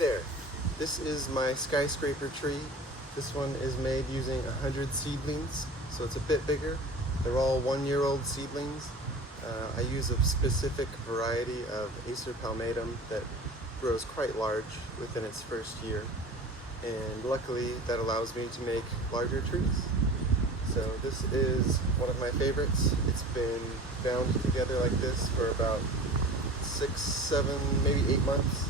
there. This is my skyscraper tree. This one is made using 100 seedlings, so it's a bit bigger. They're all 1-year-old seedlings. I use a specific variety of Acer palmatum that grows quite large within its first year. And luckily that allows me to make larger trees. So this is one of my favorites. It's been bound together like this for about 6, 7, maybe 8 months.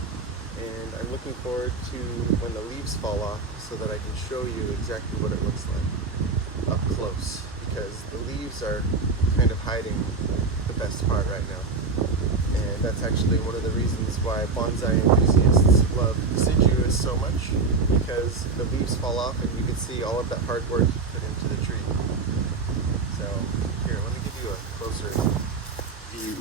And I'm looking forward to when the leaves fall off so that I can show you exactly what it looks like up close, because the leaves are kind of hiding the best part right now. And that's actually one of the reasons why bonsai enthusiasts love deciduous so much, because the leaves fall off and you can see all of that hard work put into the tree. So here, let me give you a closer view.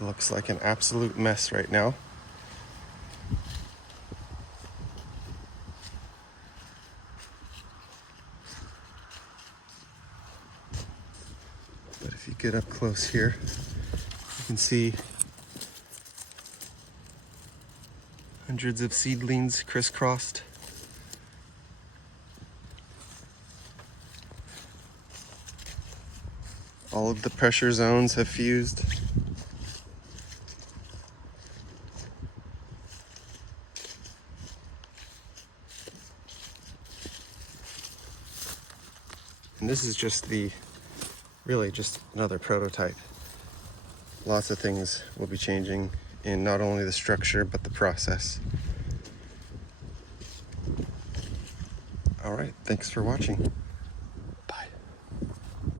It looks like an absolute mess right now. But if you get up close here, you can see hundreds of seedlings crisscrossed. All of the pressure zones have fused. And this is just really just another prototype. Lots of things will be changing in not only the structure, but the process. All right, thanks for watching.